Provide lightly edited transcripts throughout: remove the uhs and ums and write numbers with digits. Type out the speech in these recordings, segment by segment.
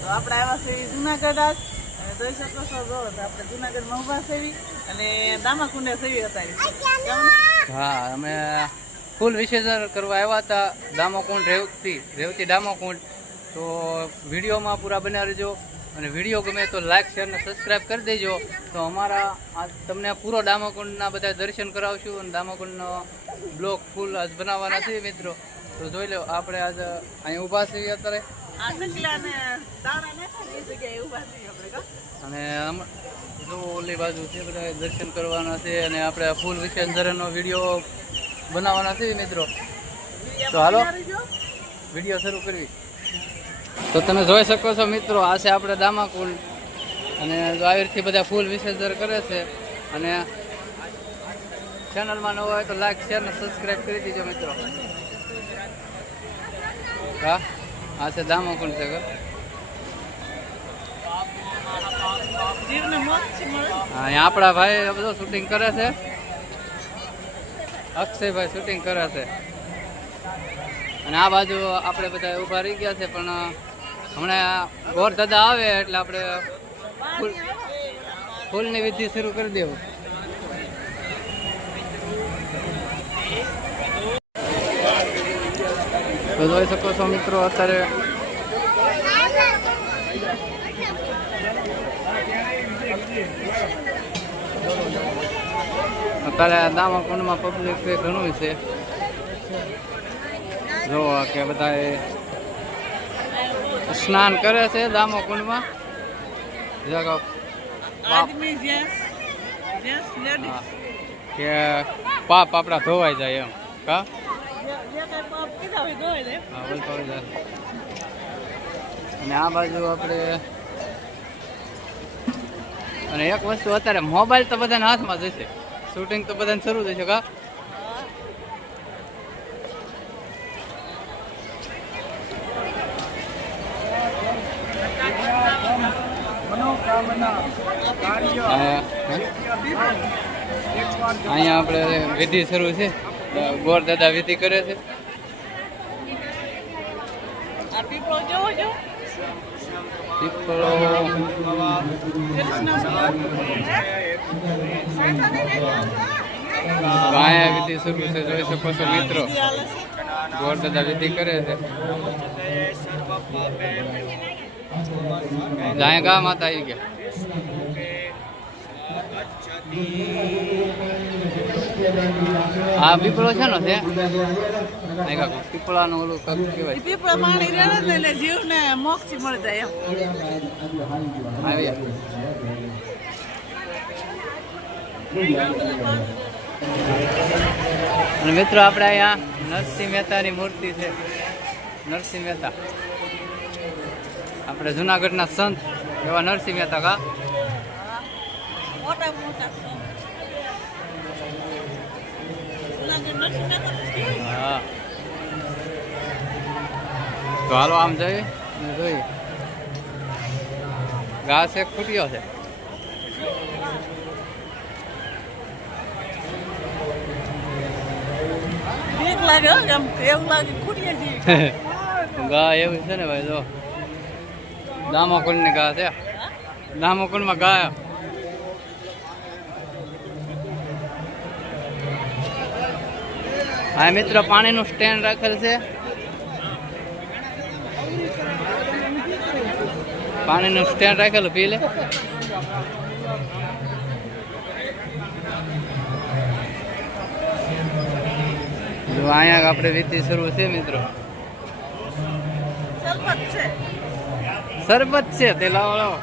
તો આપણે આવ્યા છે જુનાગઢ આજ જોઈ શકો છો જો આપણે જુનાગઢમાં ઊભા છે અને દામાકુંડે સેવી હતા. હા અમે ફૂલ વિસર્જન કરવા આવ્યા હતા દામાકુંડ રેવતી દામાકુંડ. તો વિડીયોમાં પૂરા બન્યા રહેજો અને વિડીયો ગમે તો લાઈક શેર અને સબસ્ક્રાઈબ કરી દેજો. તો અમારા તમને પૂરો દામાકુંડના બધા દર્શન કરાવશું અને દામાકુંડનો બ્લોગ ફૂલ આજ બનાવવાના છે મિત્રો. તો જોઈ લો આપણે આજ અહીં ઊભા છીએ અત્યારે અને જો ઓલી બાજુ છે બધા દર્શન કરવાના છે અને આપણે ફૂલ વિસર્જનનો વિડીયો બનાવવાના છે મિત્રો. તો હાલો વિડીયો શરૂ કરવી. તો તમે જોઈ શકો છો મિત્રો આ છે આપણે દામાકુંડ અને આવી રીતે બધા ફૂલ વિસર્જન કરે છે. અને ચેનલમાં નવો હોય તો લાઈક શેર અને સબસ્ક્રાઈબ કરી દેજો મિત્રો. હા આ છે દામાકુંડ છે. અહીંયા આપણા ભાઈ બધું શૂટિંગ કરે છે. અક્ષયભાઈ શૂટિંગ કરે છે અને આ બાજુ આપણે બધા ઊભા રહી ગયા છે. પણ હમણાં ગોર દાદા આવે એટલે આપણે ફૂલની વિધિ શરૂ કરી દેવું. તો જોઈ શકો છો મિત્રો અત્યારે દામાકુંડમાં પબ્લિક ઘણું છે. જો કે બધા સ્નાન કરે છે દામાકુંડમાં. કે પાપ આપડા ધોવાઈ જાય એમ કા અને આ બાજુ આપણે અને એક વસ્તુ અત્યારે મોબાઈલ તો બધાના હાથમાં જશે. શૂટિંગ તો બધાને શરૂ થશે કા. અહીંયા આપણે વિધિ શરૂ છે. ગોર દાદા વિધિ કરે છે. પીપળો અહીંયા વિધિ શરૂ છે. જોઈ શકો છો મિત્રો ગોર દાદા વિધિ કરે છે. અહીંયા ગા માતા આવી ગયા. આ પીપળો છે ને પીપળાનું ઓલું કહેવાય. પીપળા પાણી રહે ને એટલે જીવને મોક્ષ મળી જાય એમ. અને મિત્રો આપણે અહીંયા નરસિંહ મહેતાની મૂર્તિ છે. નરસિંહ મહેતા આપણે જુનાગઢના સંત એવા નરસિંહ મહેતા કા. હા તો હાલો આમ જઈએ જોઈએ. ઘાસ એક ખૂટ્યો છે. ગા એવું છે ને ભાઈ. જો દામાકુંડ ની ગા છે. દામાકુંડ માં ગા હા મિત્રો પાણીનું સ્ટેન્ડ રાખેલ છે. પાણીનું સ્ટેન્ડ રાખેલું પી લે. જો અહીંયા આપણે વિધિ શરૂ છે મિત્રો. શરબત છે તે લાવો.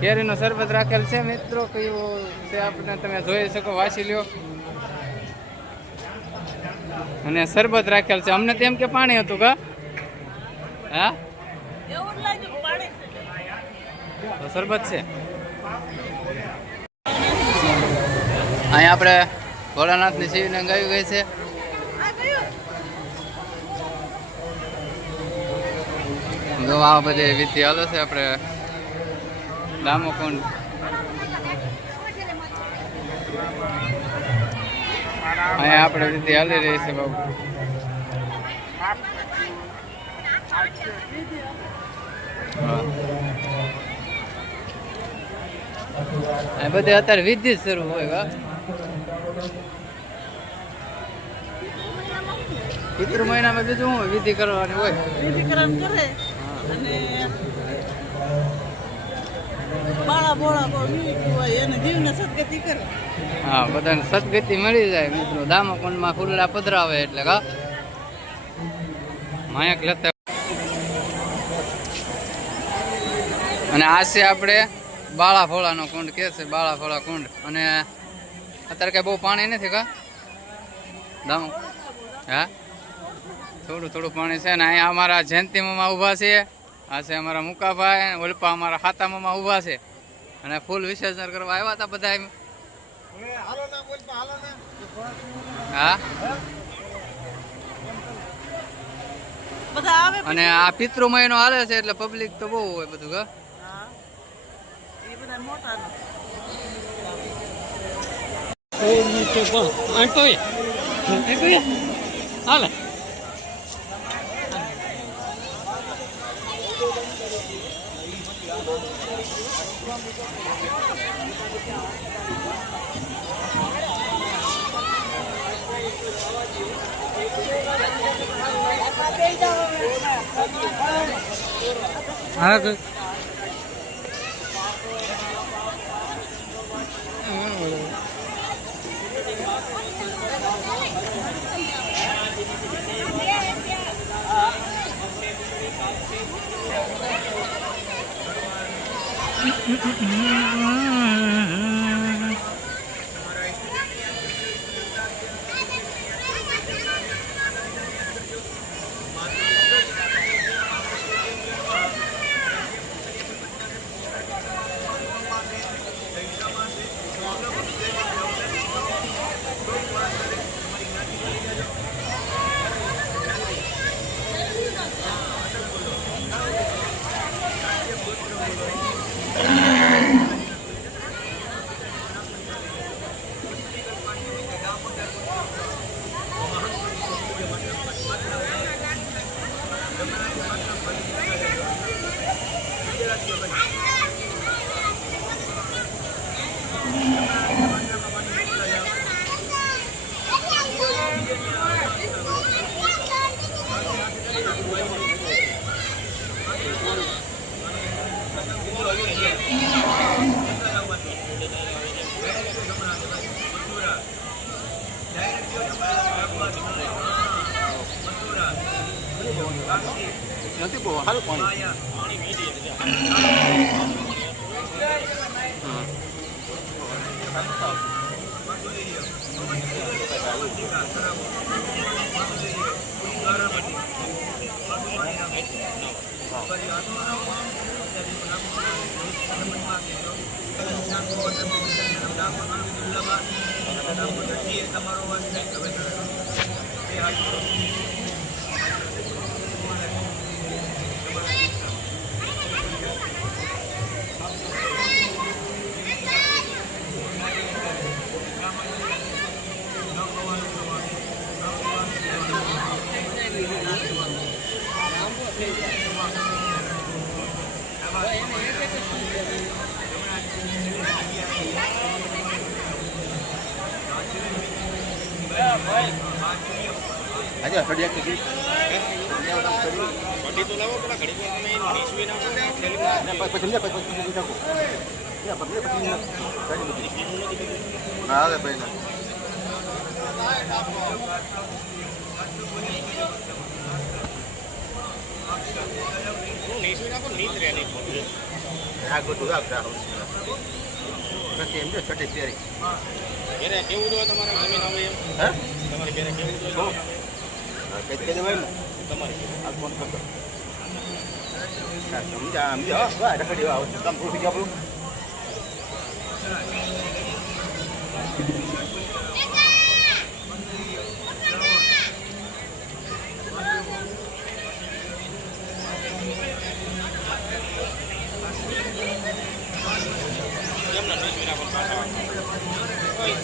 કેરીનો શરબત રાખેલ છે મિત્રો. કયું છે આપણે તમે જોઈ શકો, વાંચી લ્યો. અને શરબત રાખેલ છે. અમને તેમ કે પાણી હતું કા. હા તો શરબત છે. અહીંયા આપણે ભોળાનાથની શિવલિંગ આવી ગઈ છે. જો આ બધી વિધિ હાલે છે આપણે દામાકુંડ. અહીંયા આપણે વિધિ હાલી રહી છે બાબુ. હા આ બધે અત્યારે વિધિ જ શરૂ હોય કા પિતૃ મહિનામાં બીજું શું વિધિ કરવાની હોય વિધિકરણ કરે અને બાળા બોળા બહુ વિવેકી હોય એને જીવને સદગતિ કરે. હા બધાને સદગતિ મળી જાય મિત્રો દામોકુંડમાં ફૂલડા પધરાવે એટલે કા માયક લેતા અને આ છે આપણે બાળા ફોળાનો કુંડ કે છે બાળા ફોળા કુંડ અને અત્યારે કઈ બહુ પાણી નથી કા દામો હા થોડું થોડું પાણી છે ને અહીંયા અમારા જયંતિ મામા ઊભા છે આ છે અમારા મુકાભાઈ ઓલપા અમારા હાતા મામા ઊભા છે અને ફૂલ વિસર્જન કરવા આવ્યા હતા બધા એમ હા બધા આવે અને આ પિતૃ મહિનો હાલે છે એટલે પબ્લિક તો બહુ હોય બધું કા હા એ બધા મોટા હાલે હા નથી બહુ હાલ પાણી આજે અઠવાડિયા કે બડી તો લાવો પેલા ઘડી પર તમે નીચવી નાખો ને થેલીમાં પછી નાખો યા પછી ના આવે ભાઈ નીચવી નાખો નીચ રહે નહીં આ ગોતું રાખતા પછી એમ જો છોટી તૈયારી ઘરે કેવું જો તમારા જમીન આવે એમ હે તમારી ઘરે કેવું જો કઈ કઈ દેવાય ને તમારી આ ફોન કરતો સમજા વાહ રખડી આવો તમ પૂછી આપણું કેમના નીચવીના પર પાછા ઓય